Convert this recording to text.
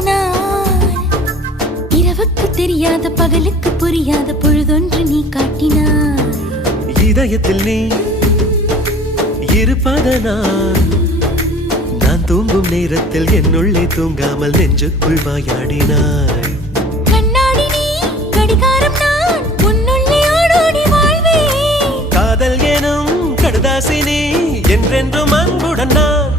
நாள் இரவுக்கு தெரியாத பகலுக்கு புரியாத பொழுதொன்று நீ காட்டினாய் இதயத்தில் நீ இருப்பதனால் நான் தூங்கும் நேரத்தில் என்னுள்ளே தூங்காமல் நெஞ்சுக்குள் வாயாடினாய் கண்ணாடி நீ கடிகாரம் நான் உன்னுள்ளே ஓடோடி வாழ்வே காதல் எனும் கடுதாசி நீ என்றென்றும் அன்புடன் நான்